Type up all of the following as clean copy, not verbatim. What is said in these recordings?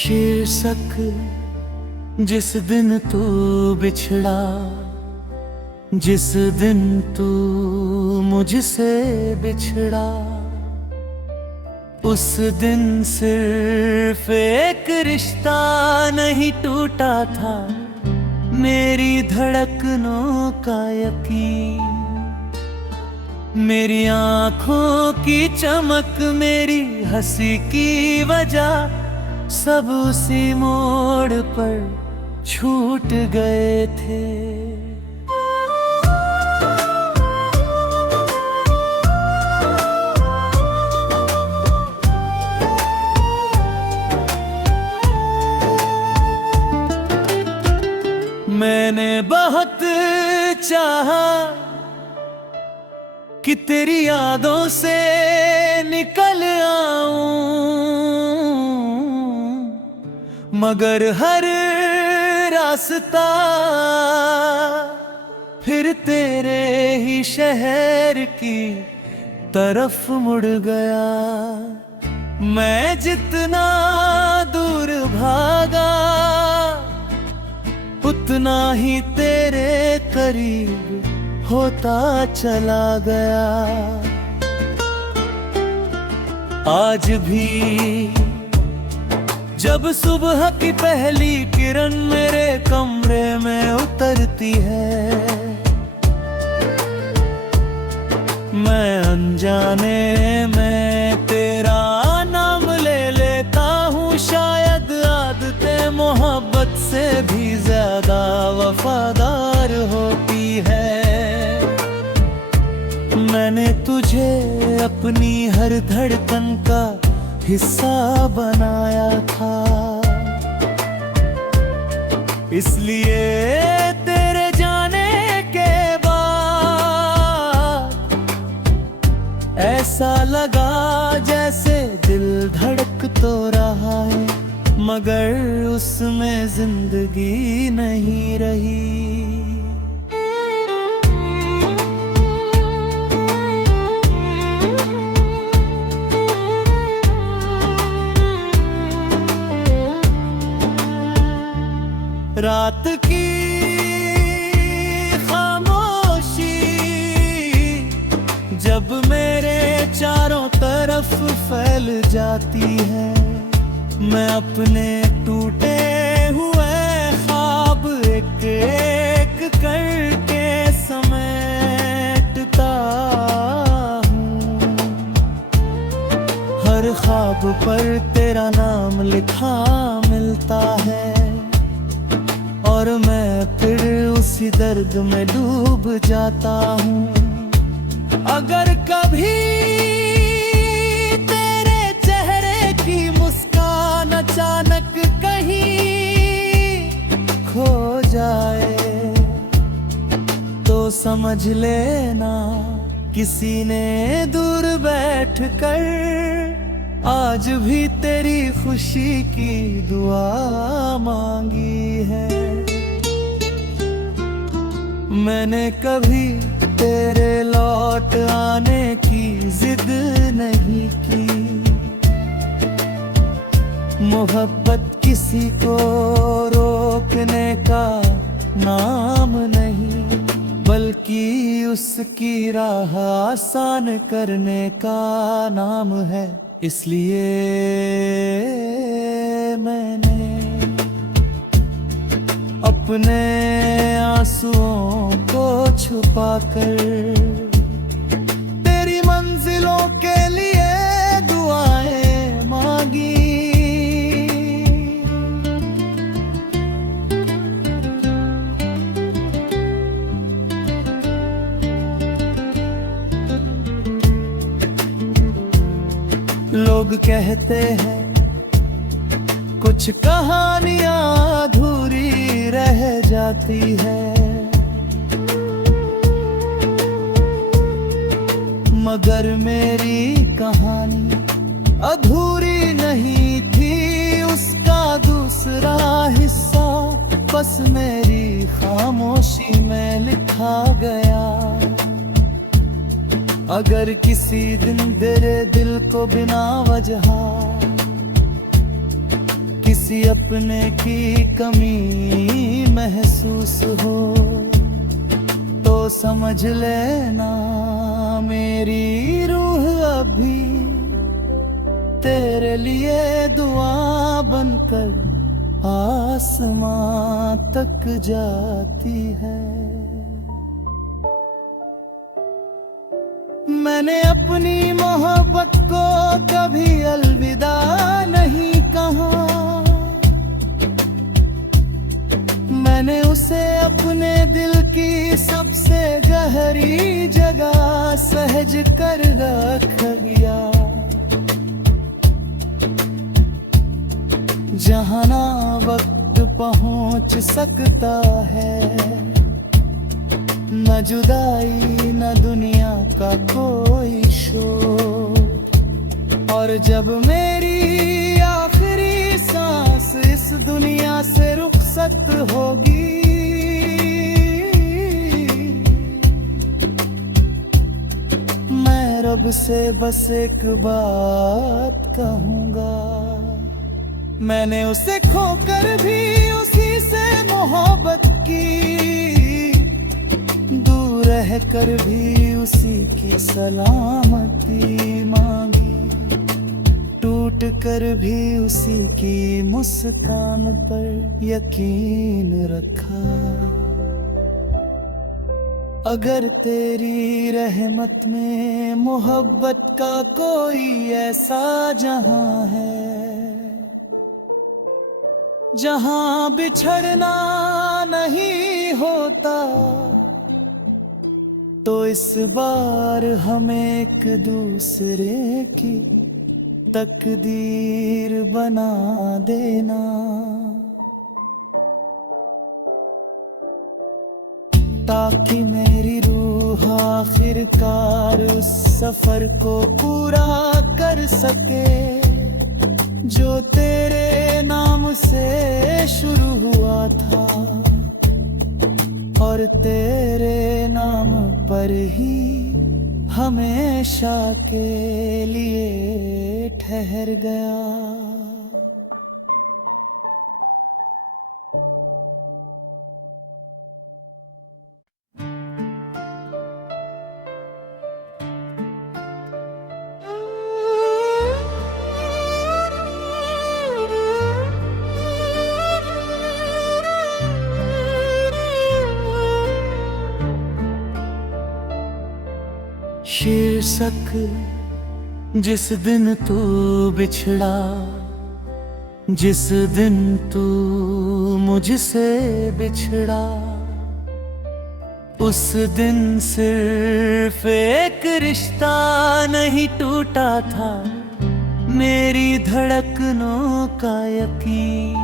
शीर्षक जिस दिन तू बिछड़ा, जिस दिन तू मुझसे बिछड़ा, उस दिन सिर्फ एक रिश्ता नहीं टूटा था, मेरी धड़कनों का यकीन, मेरी आँखों की चमक, मेरी हंसी की वजह, सब उसी मोड़ पर छूट गए थे। मैंने बहुत चाहा कि तेरी यादों से निकल आऊं, मगर हर रास्ता फिर तेरे ही शहर की तरफ मुड़ गया। मैं जितना दूर भागा, उतना ही तेरे करीब होता चला गया। आज भी जब सुबह की पहली किरण मेरे कमरे में उतरती है, मैं अनजाने में तेरा नाम ले लेता हूँ। शायद आदतें मोहब्बत से भी ज्यादा वफादार होती है। मैंने तुझे अपनी हर धड़कन का हिस्सा बनाया था, इसलिए तेरे जाने के बाद ऐसा लगा जैसे दिल धड़क तो रहा है, मगर उसमें जिंदगी नहीं रही। रात की खामोशी जब मेरे चारों तरफ फैल जाती है, मैं अपने टूटे हुए ख्वाब एक एक करके समेटता हूँ। हर ख्वाब पर तेरा नाम लिखा मिलता है, और मैं फिर उसी दर्द में डूब जाता हूँ। अगर कभी तेरे चेहरे की मुस्कान अचानक कहीं खो जाए, तो समझ लेना किसी ने दूर बैठकर आज भी तेरी खुशी की दुआ मांगी है। मैंने कभी तेरे लौट आने की जिद नहीं की, मोहब्बत किसी को रोकने का नाम नहीं, बल्कि उसकी राह आसान करने का नाम है। इसलिए मैंने अपने आंसुओं को छुपाकर तेरी मंजिलों के लिए दुआएं मांगी। लोग कहते हैं कुछ कहानियां अधूरी रह जाती है, मगर मेरी कहानी अधूरी नहीं थी। उसका दूसरा हिस्सा बस मेरी खामोशी में लिखा गया। अगर किसी दिन तेरे दिल को बिना वजह किसी अपने की कमी महसूस हो तो समझ लेना मेरी रूह अभी तेरे लिए दुआ बनकर आसमां तक जाती है। मैंने अपनी मोहब्बत को कभी अलविदा नहीं कहा, मैंने उसे अपने दिल की सबसे गहरी जगह सहज कर रख लिया, जहाँ ना वक्त पहुँच सकता है, न जुदाई न दुनिया का कोई शोर। और जब मेरी आखिरी सांस इस दुनिया से रुखसत होगी, मैं रब से बस एक बात कहूँगा, मैंने उसे खोकर भी उसी से मोहब्बत की, दूर रह कर भी उसी की सलामती मांगी, टूट कर भी उसी की मुस्कान पर यकीन रखा। अगर तेरी रहमत में मोहब्बत का कोई ऐसा जहां है, जहां बिछड़ना नहीं होता, तो इस बार हमें एक दूसरे की तकदीर बना देना, ताकि मेरी रूह आखिरकार उस सफर को पूरा कर सके जो तेरे नाम से शुरू हुआ था और तेरे नाम पर ही हमेशा के लिए ठहर गया। शीर्षक जिस दिन तू बिछड़ा, जिस दिन तू मुझसे बिछड़ा, उस दिन सिर्फ एक रिश्ता नहीं टूटा था, मेरी धड़कनों का यकीन,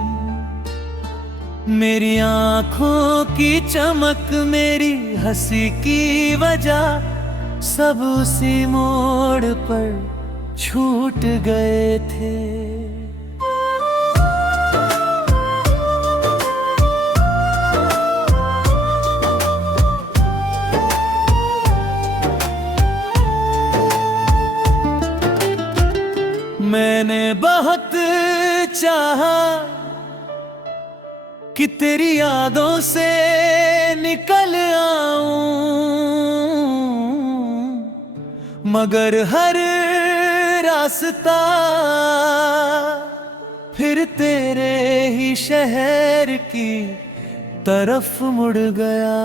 मेरी आँखों की चमक, मेरी हंसी की वजह, सब उसी मोड़ पर छूट गए थे। मैंने बहुत चाहा कि तेरी यादों से निकल आऊं, मगर हर रास्ता फिर तेरे ही शहर की तरफ मुड़ गया।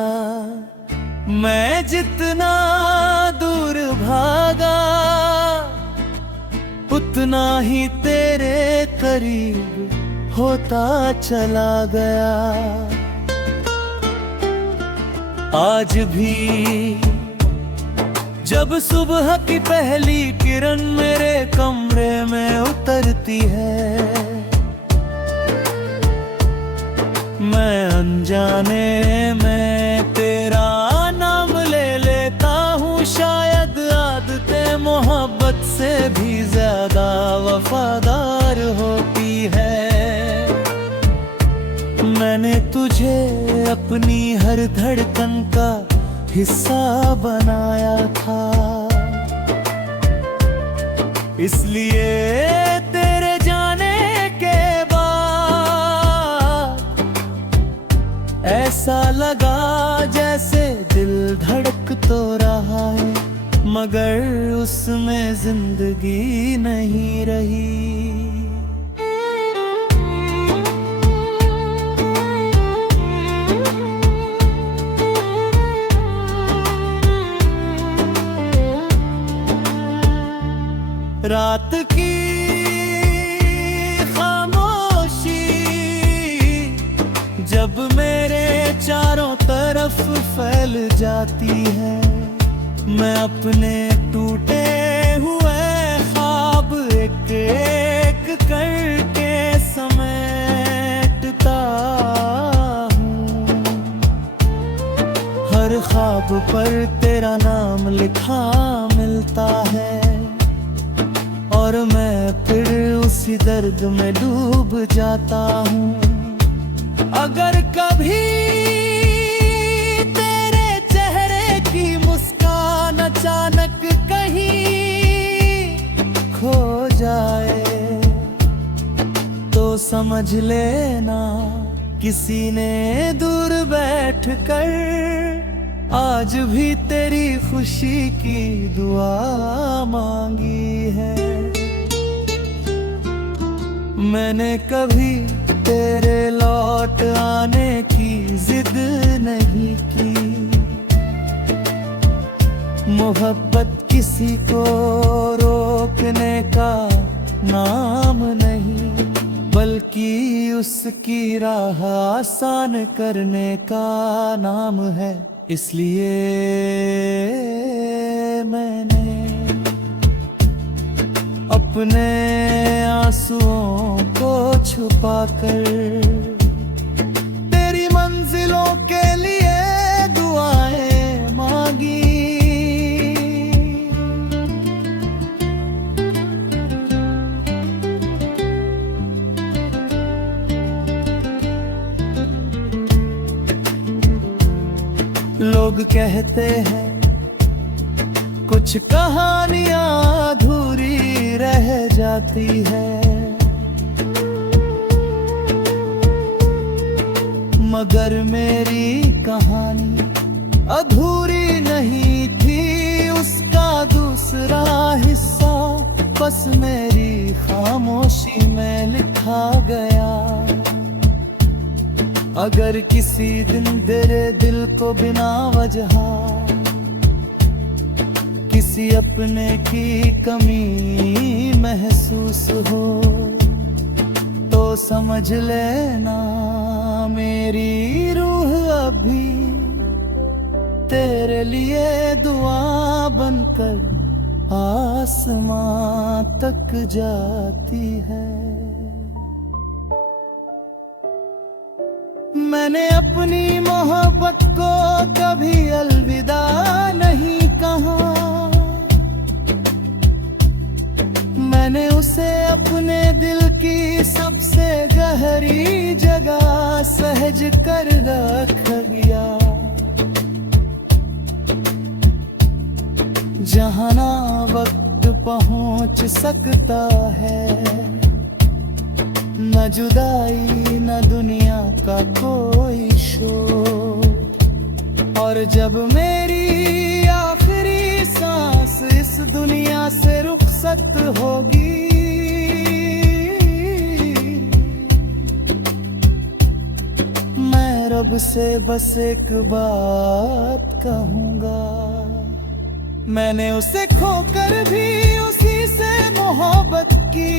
मैं जितना दूर भागा उतना ही तेरे करीब होता चला गया। आज भी जब सुबह की पहली किरण मेरे कमरे में उतरती है, मैं अनजाने में तेरा नाम ले लेता हूँ। शायद आदतें मोहब्बत से भी ज्यादा वफादार होती है। मैंने तुझे अपनी हर धड़कन का हिस्सा बनाया था, इसलिए तेरे जाने के बाद ऐसा लगा जैसे दिल धड़क तो रहा है, मगर उसमें जिंदगी नहीं रही। रात की खामोशी जब मेरे चारों तरफ फैल जाती है, मैं अपने टूटे हुए ख्वाब एक एक करके समेटता हूँ। हर ख्वाब पर तेरा नाम लिखा मिलता है, और मैं फिर उसी दर्द में डूब जाता हूँ। अगर कभी तेरे चेहरे की मुस्कान अचानक कहीं खो जाए, तो समझ लेना किसी ने दूर बैठकर आज भी तेरी खुशी की दुआ मांगी है। मैंने कभी तेरे लौट आने की जिद नहीं की, मोहब्बत किसी को रोकने का नाम नहीं, बल्कि उसकी राह आसान करने का नाम है। इसलिए मैंने अपने आंसुओं को छुपाकर तेरी मंजिलों के लिए दुआएं मांगी। लोग कहते हैं कुछ कहानियां अधूरी रह जाती है, मगर मेरी कहानी अधूरी नहीं थी। उसका दूसरा हिस्सा बस मेरी खामोशी में लिखा गया। अगर किसी दिन तेरे दिल को बिना वजह किसी अपने की कमी महसूस हो, तो समझ लेना मेरी रूह अभी तेरे लिए दुआ बनकर आसमां तक जाती है। मैंने अपनी मोहब्बत को कभी अलविदा नहीं कहा, मैंने उसे अपने दिल की सबसे गहरी जगह सहज कर रख दिया। जहाँ ना वक्त पहुँच सकता है, न जुदाई न दुनिया का कोई शोर। और जब मेरी आखिरी सांस इस दुनिया से रुखसत होगी, मैं रब से बस एक बात कहूँगा। मैंने उसे खोकर भी उसी से मोहब्बत की,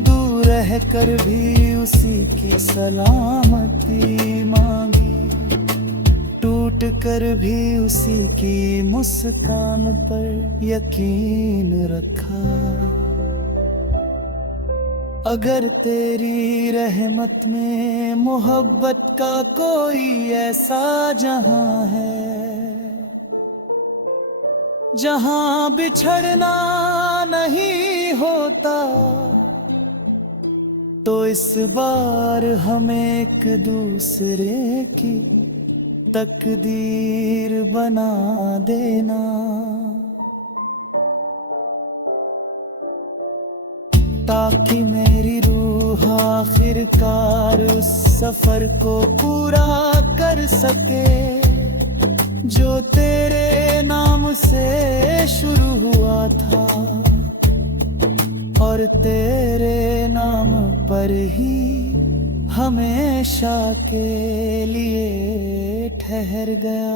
दूर रह कर भी उसी की सलामती मांगी, टूट कर भी उसी की मुस्कान पर यकीन रखा। अगर तेरी रहमत में मोहब्बत का कोई ऐसा जहां है, जहां बिछड़ना नहीं होता, तो इस बार हमें एक दूसरे की तकदीर बना देना। ताकि मेरी रूह रूह आखिरकार उस सफर को पूरा कर सके जो तेरे नाम से शुरू हुआ था और तेरे नाम पर ही हमेशा के लिए ठहर गया।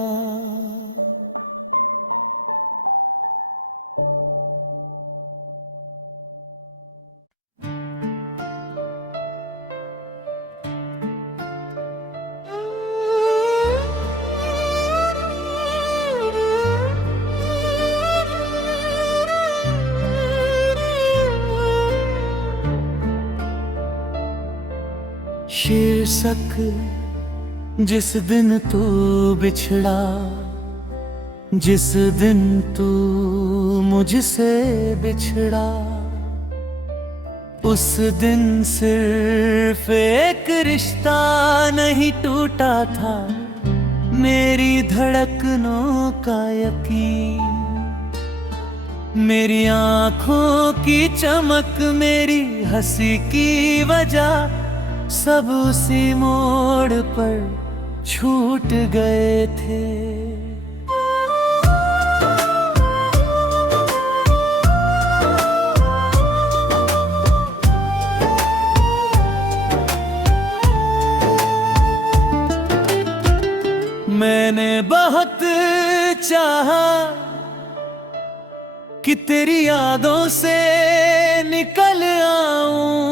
शीर्षक जिस दिन तू बिछड़ा, जिस दिन तू मुझसे बिछड़ा, उस दिन सिर्फ एक रिश्ता नहीं टूटा था, मेरी धड़कनों का यकीन, मेरी आँखों की चमक, मेरी हंसी की वजह, सब उसी मोड़ पर छूट गए थे। मैंने बहुत चाहा कि तेरी यादों से निकल आऊं,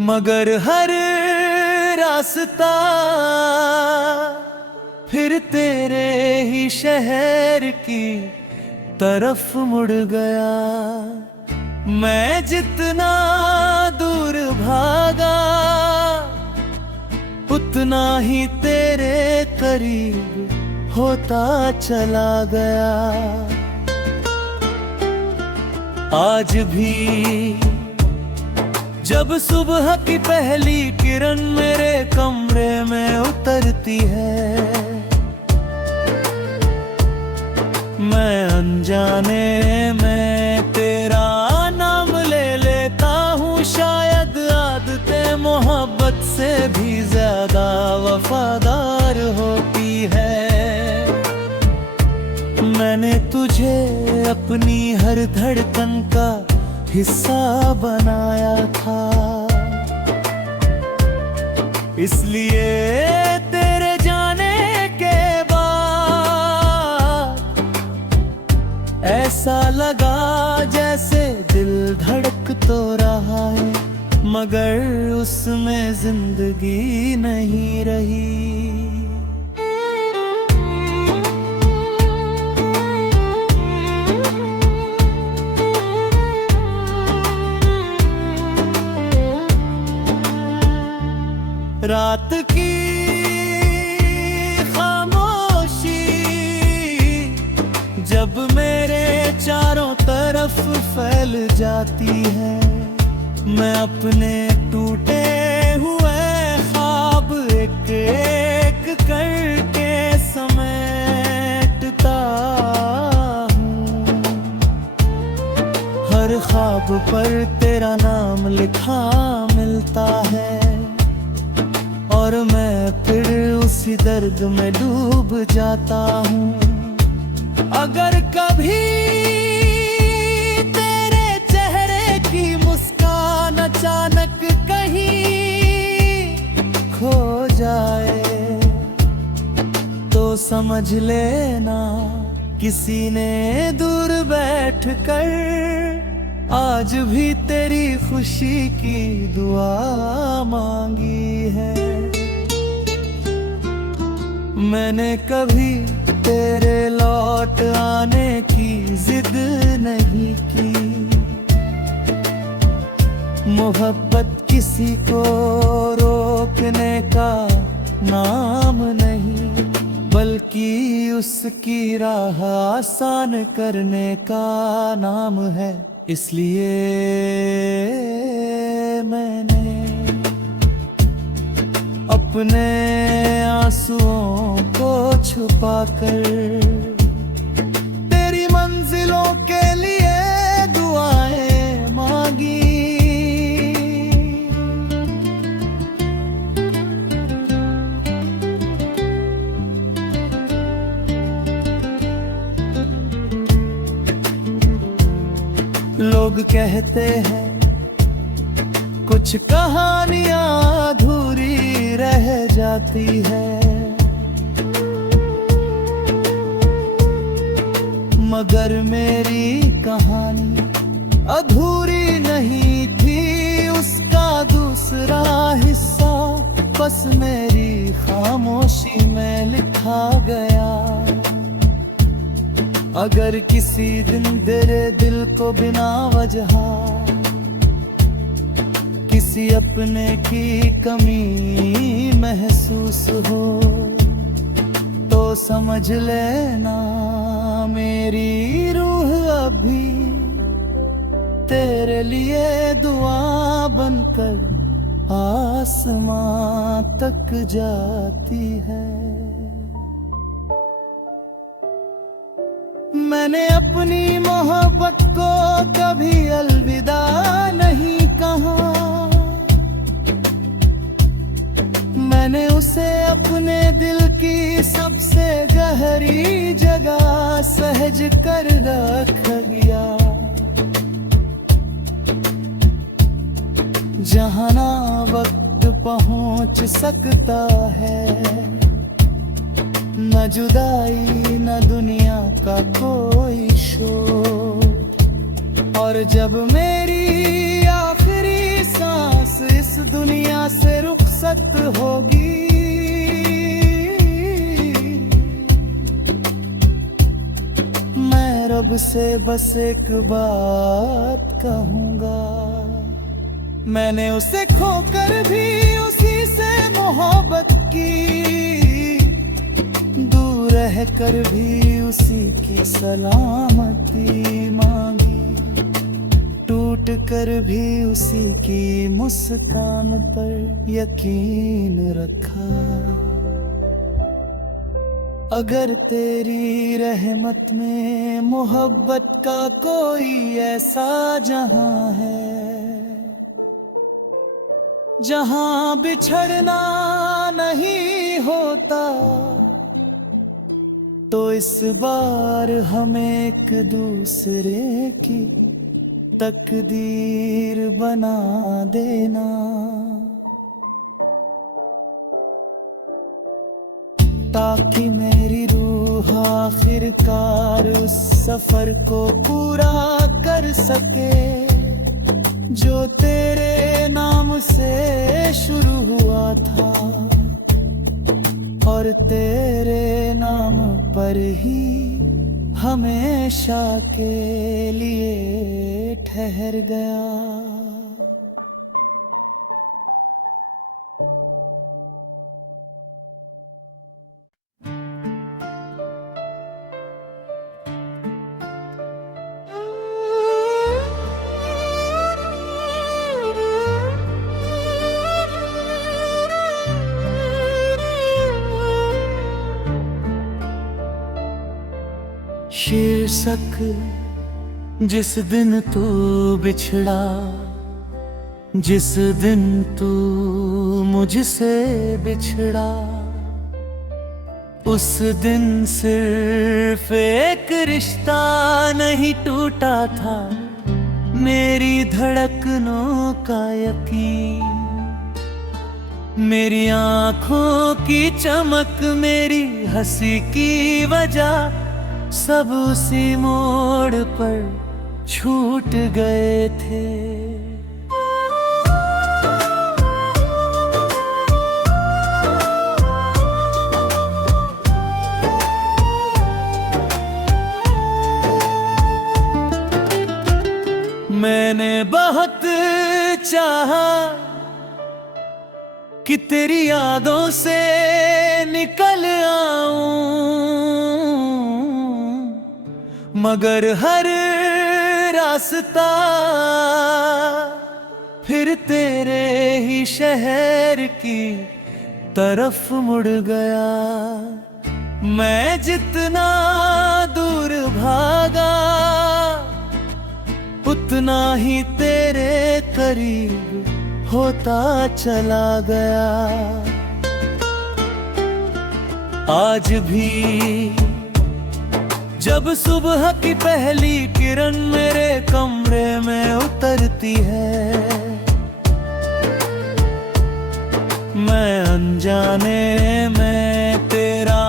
मगर हर रास्ता फिर तेरे ही शहर की तरफ मुड़ गया। मैं जितना दूर भागा उतना ही तेरे करीब होता चला गया। आज भी जब सुबह की पहली किरण मेरे कमरे में उतरती है, मैं अनजाने में तेरा नाम ले लेता हूँ। शायद आदतें मोहब्बत से भी ज्यादा वफादार होती है। मैंने तुझे अपनी हर धड़कन का हिस्सा बनाया था, इसलिए तेरे जाने के बाद ऐसा लगा जैसे दिल धड़क तो रहा है, मगर उसमें जिंदगी नहीं रही। रात की खामोशी जब मेरे चारों तरफ फैल जाती है, मैं अपने टूटे हुए ख्वाब एक एक करके समेटता हूँ। हर ख्वाब पर तेरा नाम लिखा मिलता है और मैं फिर उसी दर्द में डूब जाता हूँ। अगर कभी तेरे चेहरे की मुस्कान अचानक कहीं खो जाए तो समझ लेना किसी ने दूर बैठकर आज भी तेरी खुशी की दुआ मांगी है। मैंने कभी तेरे लौट आने की जिद नहीं की, मोहब्बत किसी को रोकने का नाम नहीं, बल्कि उसकी राह आसान करने का नाम है। इसलिए मैंने अपने आंसुओं को छुपाकर तेरी मंजिलों के लिए दुआएं मांगी लोग कहते हैं कुछ कहानियां अधूरी रह जाती है, मगर मेरी कहानी अधूरी नहीं थी। उसका दूसरा हिस्सा बस मेरी खामोशी में लिखा गया। अगर किसी दिन तेरे दिल को बिना वजह किसी अपने की कमी महसूस हो, तो समझ लेना मेरी रूह अभी तेरे लिए दुआ बनकर आसमां तक जाती है। मैंने अपनी मोहब्बत को कभी अलविदा नहीं कहा, मैंने उसे अपने दिल की सबसे गहरी जगह सहज कर रख लिया। जहाँ ना वक्त पहुँच सकता है, न जुदाई न दुनिया का कोई शोर। और जब मेरी आखिरी सांस इस दुनिया से रुखसत होगी, मैं रब से बस एक बात कहूँगा, मैंने उसे खोकर भी उसी से मोहब्बत की, दूर रह कर भी उसी की सलामती मांगी, टूट कर भी उसी की मुस्कान पर यकीन रखा। अगर तेरी रहमत में मोहब्बत का कोई ऐसा जहां है, जहां बिछड़ना नहीं होता, तो इस बार हमें एक दूसरे की तकदीर बना देना। ताकि मेरी रूह आखिरकार उस सफर को पूरा कर सके, जो तेरे नाम से शुरू हुआ था और तेरे नाम पर ही हमेशा के लिए ठहर गया। शीर्षक जिस दिन तू बिछड़ा, जिस दिन तू मुझसे बिछड़ा, उस दिन सिर्फ एक रिश्ता नहीं टूटा था, मेरी धड़कनों का यकीन, मेरी आँखों की चमक, मेरी हंसी की वजह, सब उसी मोड़ पर छूट गए थे। मैंने बहुत चाहा कि तेरी यादों से निकल आऊं, मगर हर रास्ता फिर तेरे ही शहर की तरफ मुड़ गया। मैं जितना दूर भागा, उतना ही तेरे करीब होता चला गया। आज भी जब सुबह की पहली किरण मेरे कमरे में उतरती है, मैं अनजाने में तेरा